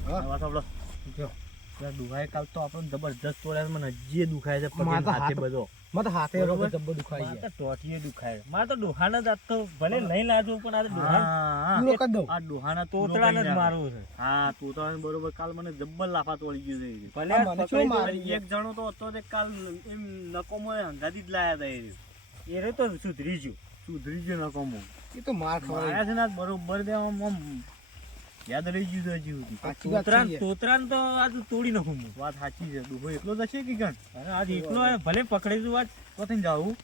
હા સાંભળો જો દુખાય કાલ તો આપણને જબરજસ્ત તોડ્યા મને હજી દુખાય છે પગ હાથે બધો મત હાથે બરોબર જબ્બો દુખાઈ મારે ગયા તો ટોટીએ દુખાય મારે તો ડોહાના દાંત તો ભલે નહીં લાજુ પણ આ ડોહાન પૂરો કરી દઉં આ ડોહાના તોતરાને જ મારવું છે હા તોતરાને બરોબર કાલ મને જબ્બર લાફા તોડી ગયું છે ભલે આ મને શું મારી એક જણો તો હતો તે કાલ એમ નકોમો હંગાથી જ લાયા હતા એ રે તો સુધરી ગયો નકોમો એ તો માર માર્યા છે ને આજ બરોબર દે આમ યાદ રહી ગયું છે હજી સુધી સાચી વાત છે. તોતરાને તો આજ તોડી નાખું હું વાત સાચી છે ડોહો એકલો જશે કે ગણ અરે આજ એકલો ભલે પકડીશું આજ તો થઈને જાવું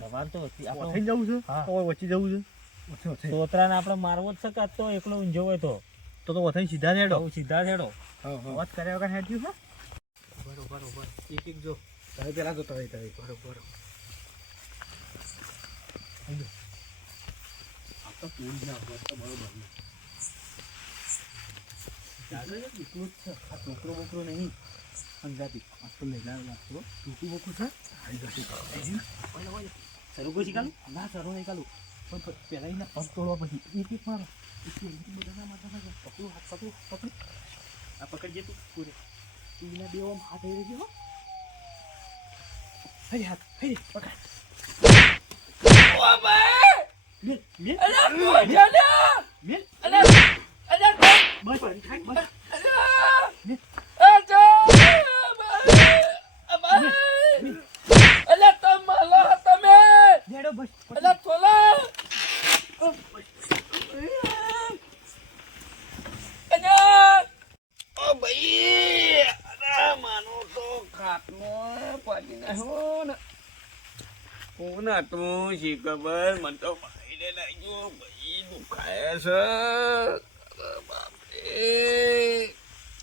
સવાર તો આપણે થઈને જવું છે હા. તો વચ્ચે જવું છે તોતરાને આપણે મારવો જ છે કાં તો એકલો ઊંઝો હોય તો વથાઈ સીધા હેડો વાત કર્યા વગર હેડ્યું છે બરોબર એક જો તમે પેલા તો તમે બરોબર આ તો પૂરી ના વાત તો બરોબર આ છોકરો બોકરો નહીં અંગાતી આ તો લઈ લાગતો ટૂંકું બોકું છે સરું કોઈ શીખાલું ના સરું નહીં કાલું પણ પહેલાં એના પગ તોડવા પછી એક મારો બધાના માથા પકડો હાથ પકડો આ પકડજે તું પૂરે તું એના બે આમ હાથ આવી ગયો હઈ હાથ હઈ પકડ તું શી ખબર મને તો ભાઈને લાગ્યું ભાઈ દુખાય છે બાપરે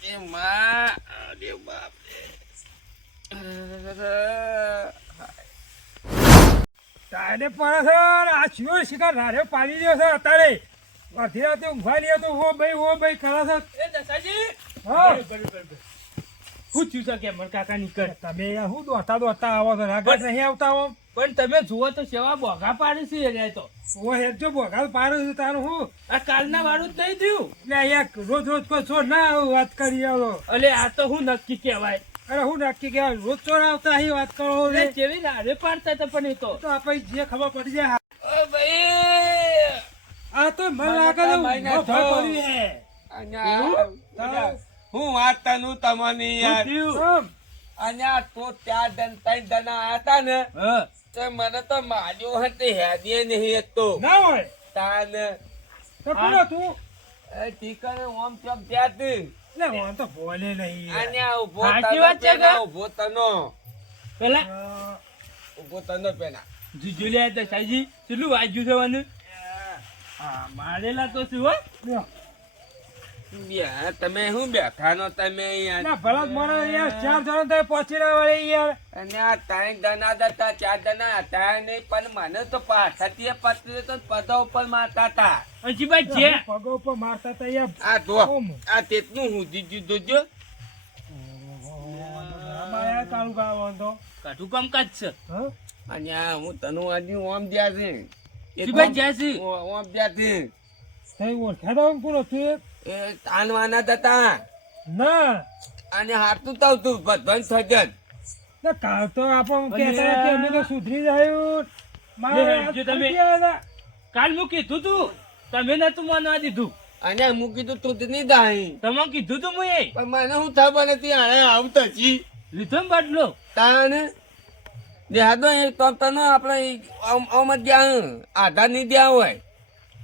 એ માં અરે બાપરે તારે પડે છે આ શિયો શિકાર રાડે પાડી રહ્યો છે અત્યારે અડધી રાતે ઊંઘવા લ્યો તો ઓ ભાઈ કરે છે એ દસાજી હા શું થયું છે કે મર કાકા નીકળ તમે યાર હું દોડતા આવો છો રાગત નહીં આવતા હો પણ તમે જુઓ તો સેવા બોગા પાડે છે એ તો ઓ હેજો બોગાલ પાડું છું તારું હું આ કાલના વાળું જ નહીં થયું એટલે અહીંયા રોજ કોઈ છોડ ના આવું વાત કરી આવો અલે આ તો હું નક્કી કહેવાય અરે હું નક્કી કે રોજ ચોર આવતા અહીં વાત કરો એટલે જેવી રાડે પાડતા હતા પણ એ તો આપણે જે ખબર પડી જાય ઓ ભાઈ આ તો મને લાગે છે મહિના ઉભો પડી હે અહીંયા હું વાત તનું તમને યાર કેમ? અહીંયા તો ત્યાં ત્રણ દના આયા તા ને તો મને તો માર્યો હતી હેદીએ નહીં હતો ના હોય તાન તો કોણ તું ઠીકરે ઓમ ચોક ત્યાંથી એટલે હું તો બોલે નહીં યાર. અહીંયા ઉભો સાચી વાત છે કે? ઉભો તનો પેલા અ, ઉભો તનો પેલા જુજુલિયા દસાજી કેટલું વાંચ્યું છે મને હા મારેલા તો શું હો લ્યો. તમે શું બેઠા નો તમે યાર ના ભલા જ મને યાર ચાર જણા તો પહોંચી રહ્યા વળી યાર અને આ ત્રણ દના હતા ચાર દના હતા નહીં પણ મને તો પાછળથી પતરી તો પદા ઉપર મારતા હતા અંશીભાઈ છે પગો ઉપર મારતા હતા યાર આ જો ઓમ. આ તેટલું હું જીજુ જોજો આમાં યાર તારું ગાવાનું તો કાઠું કામકાજ છે હા અને આ હું તનું આજે ઓમ જ્યાં છે અંશીભાઈ જ્યાં છે ઓમ જ્યાં છે તઈ ઓળખાતો હું કોણ હતું એ તાનવાના જ હતા ના અને હાથું તાવતું બધન સજન ના કાલ તો આપણને કહેતા હતા કે અમે તો સુધરી જાયું મારે લે, આજ જો તમે- થઈ ગયા હતા. કાલ હું કીધું તું તમે નતું માનવા દીધું અને હું કીધું તું જ નહીં દાહી તમે કીધું તું હું એ પણ મને શું ખબર નથી આને આવતો છી લીધો ને બાટલો તાન દેહાદો એ તો તને આપણે ઓમ જ ગયા આધાર નહીં દ્યા હોય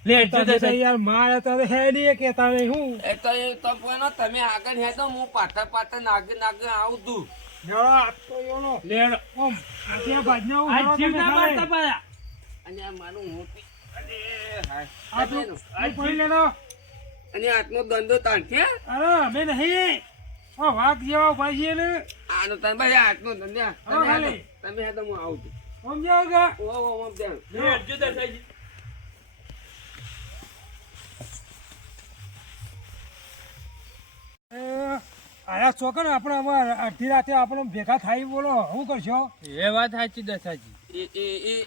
લે તમે તો યાર મારે તો હેડી કહેતા નહીં હું એ તો કોઈનો તમે આગળ હેડો હું પાછળ નાગે આવું તું જો આ તો એનો લેડો ઓમ આજે ભાજના હું આ કરો જીવ તમે ના ખાલી. મારતા પાયા અને આ મારું મોટી અને હાય. આ તો આ પડી લેતો અને આટલો ધંધો તાણશે અરે અમે નહીં ઓ વાઘ જેવા ઉભા છીએ ને આનો તને ભાઈ આટલો ધંધો હા, ખાલી. તમે હેડો હું આવું છું સમજાવ કે ઓ ધ્યાન લે જો દસાજી આયા ચોકન આપણે હવે અડધી રાતે આપણે ભેગા થાય બોલો શું કરશો એ વાત સાચી દસાજી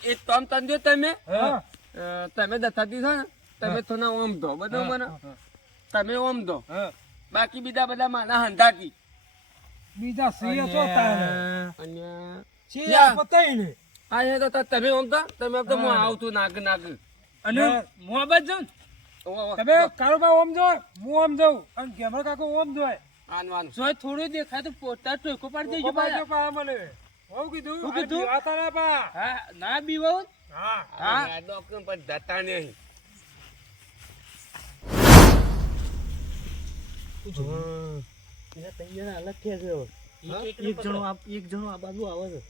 એ તમ તંજો તમે હા તમે દથાતી છો ને તમે થોડા ઓમ દો બરોબર ને તમે ઓમ દો હા બાકી બીજા બધા માના હંધાકી બીજા સિંહ તો તારે અને સિંહ યા. પતાઈ ને આ એ તો તમે આમ તો હું આવતું નાગ અને મોહબ્બત જાઉં તમે કારોબાર ઓમ જો હું ઓમ જાઉં અને કેમરા કાકો ઓમ જોય આનવાનું જો થોડું દેખાય તો પોતા ટોકો પાડી દેજો બાજુ પાછા. પા મને હું કીધું શું કીધું? આ તારા પા હા ના બીવાઓ હા હા. આ ડોક્ટર પર જતા નહીં પેલા ત્રણ જણા અલગ થયા છે હવે. એક જણો આ બાજુ આવે છે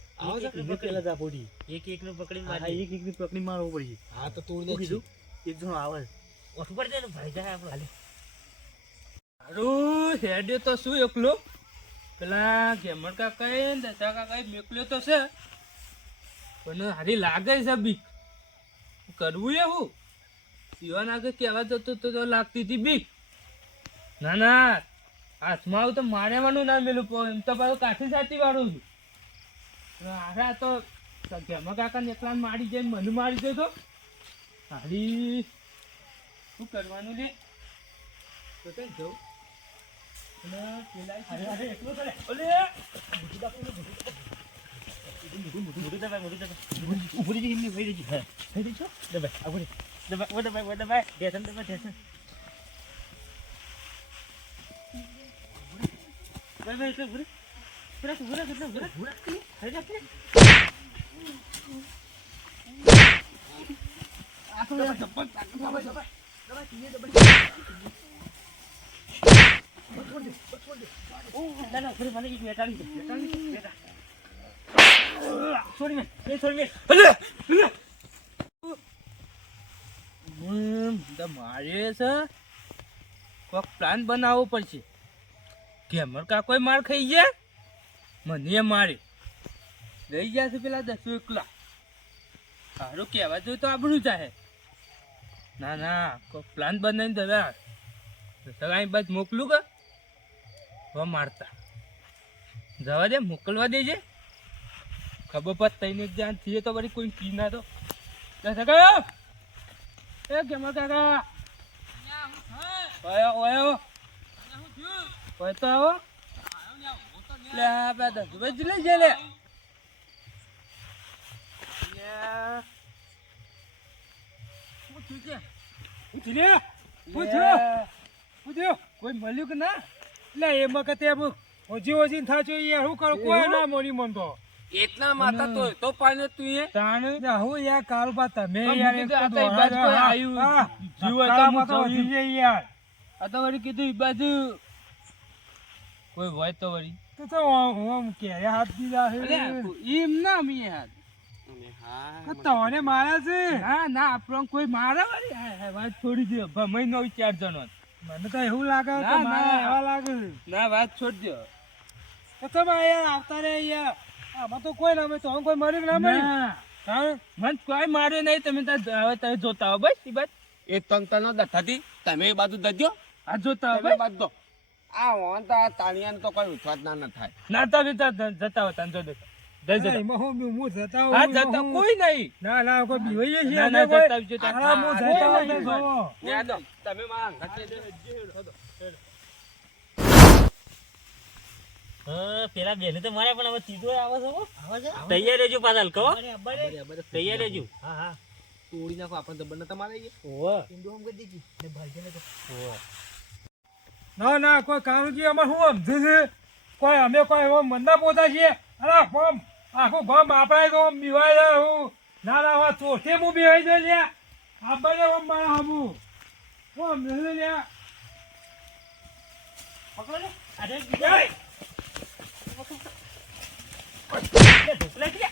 એને પેલા જ આપોડી એક એકને પકડીને મારવો પડશે. હા તો તું શું કીધું? એક જણો આવે છે. હારું હેડ્યો તો શું એકલો પેલા ગેમર કાકાએ ને દશા કાકાએ મોકલ્યો તો છે પણ હારી લાગે છે બીક કરવું એવું શિવાન આગળ કહેવા જતો તો લાગતી હતી બીક. ના ના હાથમાં આવું તો મારેવાનું ના મેલું એમ તો પાછું કાઠી સાચી વાળું છું. હારા તો ગેમર કાકા ને એકલા મારી જાય મને મારી દે તો હારી શું કરવાનું લે તો કઈ જવું મારે છે કોક પ્લાન બનાવવો પડશે. ગેમર કાકોય માર ખાઈ ગયા મને મારે લઈ ગયા છે પેલા 10 એકલા સારું કહેવા જોઈએ તો આપણું ચાહે. ના ના કોક પ્લાન બનાવીને દવા સગાઈ બાદ મોકલું કે હવે મારતા જવા દે મોકલવા દેજે ખબર પર તઈને ધ્યાન થઈએ તો વળી કોઈ કી ના તો સગા એ ગેમર કાકા ઓયો ઓયો ઓય તો આવો લે આ બે 10 રૂપિયા લઈ જાય લે પૂછ્યો કોઈ મળ્યું કે ના એટલે એ વખતે ઓછી ઓછી થાચો યાર હું કરું કોઈ ના મોની મન તો એટલા માતા તો પાણી તું એ તાણ હું યાર કારુબા તમે યાર એક આ તો ઈ બાજુ કોઈ આયુ જીવ હોય તો હું તો જઉં. યાર આ તો વળી કીધું ઈ બાજુ કોઈ હોય તો વળી તો હું કે હાથ દીધા છે એમ ના મી હાથ તને મારા છે ના ના આપણો કોઈ મારે વળી હા, વાત છોડી દે ભમાઈ નો 4 જણો મને તો એવું લાગે ના, કે મારા ના. એવા લાગે ના વાત છોડ દો તો તમે યાર આવતા રે યાર આમાં તો કોઈ ના તો કોઈ મર્યું કે ના મર્યું ના હા મન કોઈ માર્યો નહીં તમે હવે તમે જોતા હો બસ ઈ બાદ એ તંતનો દથાથી તમે એ બાજુ દજો આ જોતા હો તમે બસ બાજુ દો આ વાંતા તાણિયાને તો કોઈ ઉછવાત ના થાય ના તમે જતા હો તને જો દેતા જઈ જતા એમાં હું જતા હા હોઉં, જતા હું- કોઈ નહીં ના ના કોઈ બીવાઈએ છીએ ના, અમે ના, કોઈ. જતા આવજો, જતા. હા, હું જતા કોઈ હોઉં નહીં, તો જોવો. યાદ દો તમે મારા અંગાત પેલા બેને તો મારે પણ હવે સીધો આવે છે હો. તૈયાર રહેજો પાછળ કહો તૈયાર રહેજો તોડી નાખો આપણે દબણ નતા મારે ના ના કોઈ કારુજી અમાર શું સમજે છે કોઈ અમે કોઈ એવો મંદા પોતા છીએ અરે ફોમ આખું ગામ આપણા તો બીવાય જાય હું ના ના હવે ચોથે હું બીવાઈ જાય લ્યા આ બને ઓમ મારા હમું ઓમ નથી લ્યા પકડો ને અરે જય! ઢોકલા કે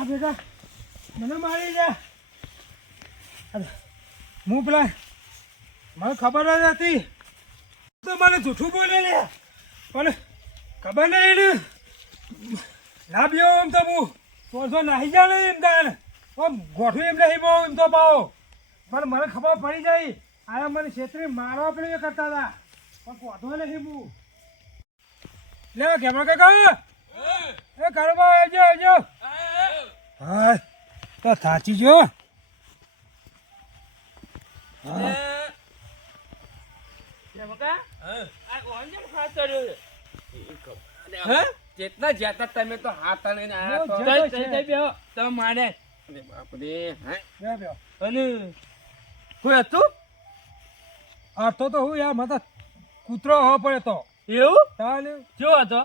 આ બેટા મને મારી જા. હું પેલા મને ખબર જ હતી તો મને જૂઠું બોલે લે પણ ખબર નહીં ને ના બીઓ એમ તો હું તો નાહી જા નહીં એમ તાણ આમ ગોઠું એમ નહીં બહુ એમ તો પાવો પણ મને ખબર પડી જાય આ મને છેતરી મારવા પડે એ કરતા હતા પણ ગોઠવો નહીં હું લે કેમરા કાકા એ ઘરમાં આવજો આવજો હા તો થાચી જો જેટલા જતા તમે તો હાથ લઈને આયા તો. જો, તમે મારે અરે બાપરે હે બે બે અને કોઈ હતું આ તો હું યાર મને કૂતરો હો પડે તો એવું તાને કેવો હતો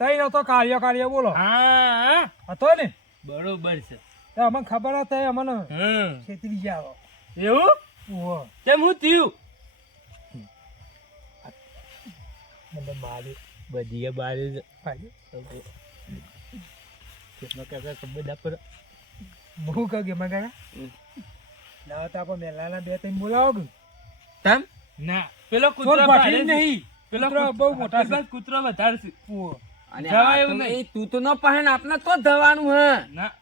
તઈ નતો કાર્ય બોલો હા હતો ને બરોબર છે તો અમને ખબર હતી અમને હમ છેતરી જાવ એવું ઓહો તેમ હું થયું મને મારી બધી બારી બહુ કહું કે કાકા ના તો આપણે મેલાના બે ત્રણ બોલાવો તમ ના પેલો કૂતરો પાઠી નહીં પેલો કૂતરો બહુ મોટા છે કૂતરો વધારે છે ઓહો અને જવાય આ એવું તો નહીં. નહીં તું તો ન પહેન આપને તો ધવાનું હે ના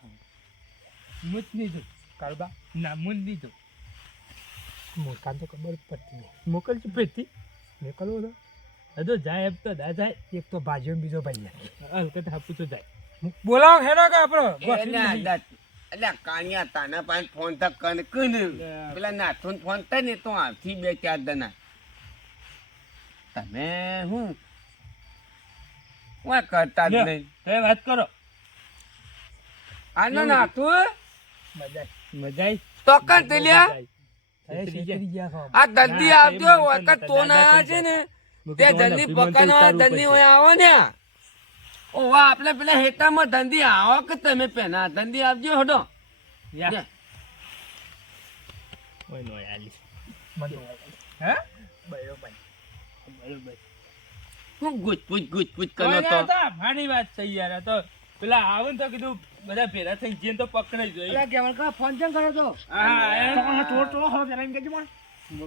મુજ નહીં જો કાળબા ના મુન દીધો મોકાન તો ખબર પડતી નહીં મોકલ છું પેથી નીકળવો તો હજુ જાય એમ તો ના જાય એક તો ભાજીઓ બીજો ભાઈ હલકત આપું તો જાય બોલાવો હેનો કે આપણો એટલે કાણિયા તાના પાસે ફોન તો કન કન પેલા નાથુન ફોન થાય ને તો આથી બે ચાર દના તમે હું વા કરતા જ નહીં તે વાત કરો આનો નાથું મજા મજા તો કન તે લ્યા છેતરી ગયા છો આ દંડી આવજો વખત તો ના છે ને તે દંડી પકડનો દંડી હોય આવો ને ઓ વાહ આપણે પેલા હેતામાં દંડી આવો કે તમે પેના દંડી આવજો હડો યા ઓય નો આલી હે બરોબર હું ગુચ કરો તો મારી વાત છે યાર આ તો પેલા આવે ને તો કીધું બધા ભેરા થઈને જઈને તો પકડાઈ જોઈએ ફોન કેમ કર્યો તો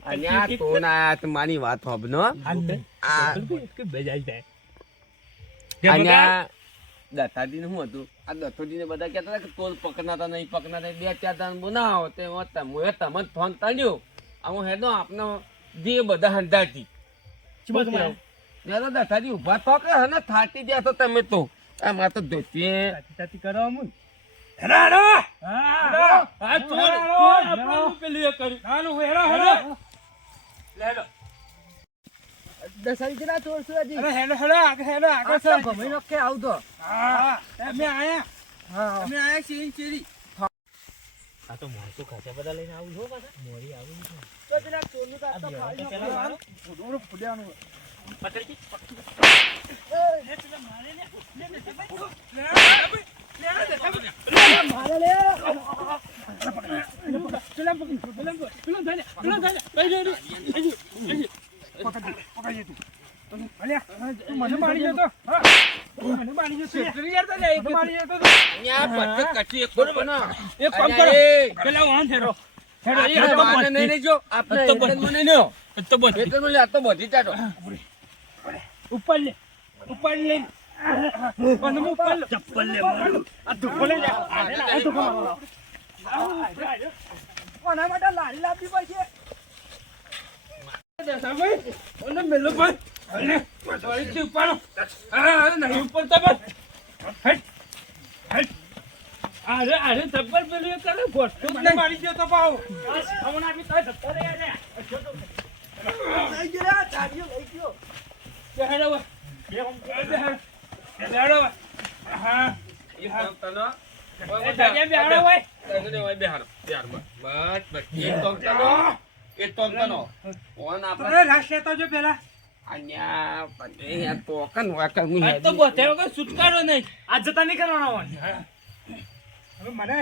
અને આ તો ના તમારી વાત હોબનો આ બજાઈ જાય અને આ દત્તાજી ને શું હતું આ દત્તોજી ને બધા કહેતા હતા કે તોલ પકડનાતા નહીં પકડનાતા બે ચાર દાન બનાવો તે તમે જ ફોન તળ્યો હું હેડો આપને જે બધા હંધાતી દત્તાજી ઉભા તો કે હને થાટી ગયા તો તમે તો આમાં તો ધોતી તાતી કરો અમુલ હેલો હેલો હા ચોર આપણું પેલું એ કર્યું હાલો હેલો હેલો લેડો અરે હેલો હેલો આગળ સર ભમી નો કે આવતો હા અમે આયા ચીરી આ તો માણસો ખાસા બધા લઈને આવું છો પાછા મોરી આવું છે તો પેલા ચોરનું તો આ ખાઈ પેલા નાખો. ફૂડવાનું ફૂડવાનું પકડી મને મારી જતો મને મારી જતો અહીંયા પત્તે કચી એક બરોબર એક કામ કરો પેલા વાહન છેડો ઉપર લે અને હું ઉપર લે ચપ્પલ લે આ ધુકો લે આ ધુકો કોના માટે લાડી લાવવી પડશે ઓને મેલો ભાઈ અરે સોરી ઉપર હા નહીં ઉપર તો બસ હટ હટ અરે ચપ્પલ પેલું એ કરે ફોટો મને મારી જતો પાવ હમણાં આપી તો ધક્કો લે યાર લઈ ગયો ચાડીઓ લઈ ગયો બેહાડો બેહાડો હા અરે રાશ લેતો જો પેલા તો બોતે વગર છુટકારો નહીં આજ જતા નહીં કરવાનો હોય હવે મને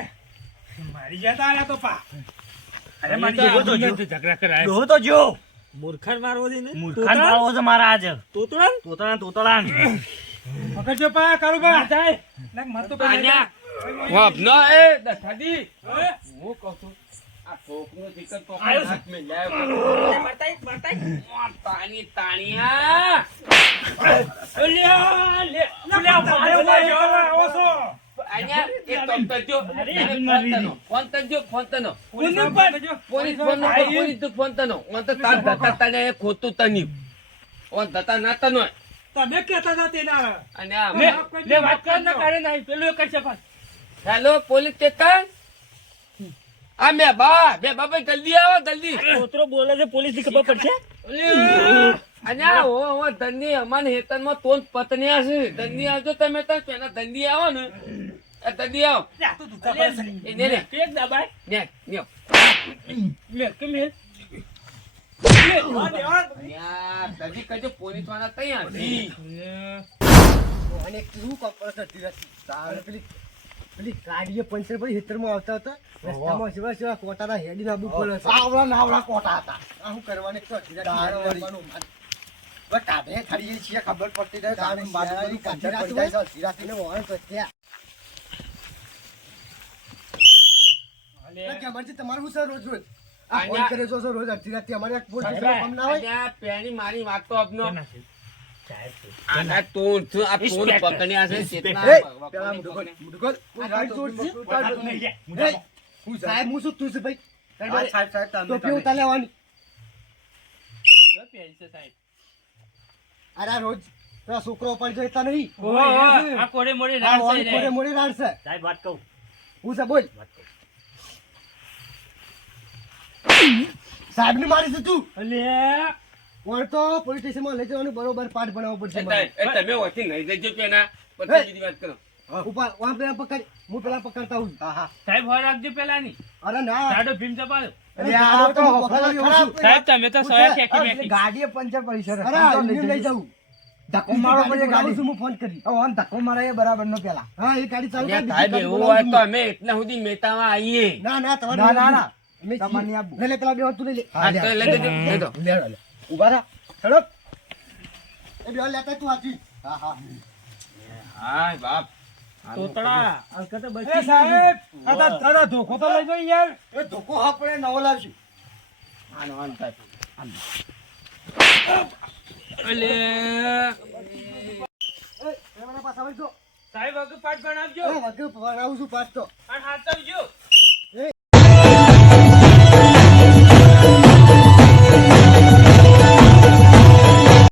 મારી જતા આયા તો પા અરે મારી ઝઘડા કરાય ડોહો તો જો મૂર્ખાન મારવો દે ને મૂર્ખાન મારવો છે મારા આજ તોતરાન તોતળાન પકડજો પા કાળુબા જાય લાગ મત તો અહીંયા વાપનો એ દસાજી હું કહું છું આ છોકરો દીકર તો હાથ મે લાયો તાણી તાણીયા અહીંયા એક કામ કરજો ફોન તજો પોલીસ ફોન તનો ઓન તો તાર ધતા તને ખોતું તની ઓન ધતા ના તનો તમે કહેતા હતા તેના અને આ લે વાત કર ના કરે નહીં પેલું એક છે પાસ હેલો પોલીસ સ્ટેશન આ મે બાબા જલ્દી આવો જલ્દી છોકરો બોલે છે પોલીસ ની ખબર પડશે અને ઓ ધંધી અમાન હેતનમાં તોન પતન્યા છે ધંધી આવજો તમે તો પેલા ધંધી આવો ને આ ધંધી આવો એ ને ને એક દબાય ને લે કે મે યાર ધંધી કજો પોલીસ વાળા તૈયાર જી અને કેવું કપડ હતી તારે પેલી ગાડીએ પંચર પડી હેતરમાં આવતા હતા રસ્તામાં સેવા સેવા કોટાના હેડી ના બુક પડે આવડા નાવડા કોટા હતા આ હું કરવાને તો બટાબે ખડીએ છીએ ખબર પડતી જાય તારી બાજુની કાઢી રાખી જાય સિરાતીને વહન કરત્યા કે મરજી તમારું શું રોજ રોજ આ ફોન કરે છો રોજ અડધી રાતે અમારે એક પોલીસ કામ ના હોય અને પેણી મારી વાત તો આપનો આના તોન આ તોન પકડ્યા છે ચેતના પેલા મુડગોલ આ ગાડી ચોર છે હું સાહેબ હું શું તું છે ભાઈ સાહેબ તો પીવું તાલે આવવાની અરે રોજ પેલા છોકરો પડી જતા નહીં આ કોડે મોડે કોડે મોડે રાડશે સાહેબ વાત કહું હું છે બોલ સાહેબ ને મારી છે તું લે કોણ તો પોલીસ સ્ટેશનમાં લઈ જવાનું બરોબર પાઠ ભણાવવો પડશે મારે. તમે ઓછી નહીં જજો પેના પછી બીજી વાત કરો ઉપર વહાં પેલા પકડ હું પેલા પકડતા હું હા હા સાહેબ હો રાખજો પેલા ની અરે ના સાડો ભીમ ચપાડો અરે આ તો ખરાબ. સાહેબ તમે તો સવાય ફેંકી ફેંકી ગાડીએ પંચર પડી છે અરે એમને લઈ જાઉં ધક્કો મારો પછી ગાડી હું ફોન કરી ઓન ધક્કો મારે એ બરાબર નો પેલા હા એ ગાડી ચાલુ અહીંયા કર, સાહેબ બીજી એવું ગાડી હોય તો બોલાવું અમે એટલા સુધી મેટામાં આવીએ છું. ના ના તમારે ના, ના, ના. અમે છીએ. તમારે નહીં આપવું. લે લે પેલા બે તું લઈ લે હા તો લઈ જજો લઈ દો લે લે ઉભા થા ચલો એ બે લેતા તું આજી હા હા હાય બાપ તોતડા અલકા તો એ બચી સાહેબ આ ધોકો તો લઈ જો યાર એ ધોકો આપણે નવો લાવશું આનો આનો સાહેબ અલે એ મને પાછા આવજો સાહેબ આગળ પાઠ ભણાવજો એ વગર ભણાવું છું પાછો અને હાચવજો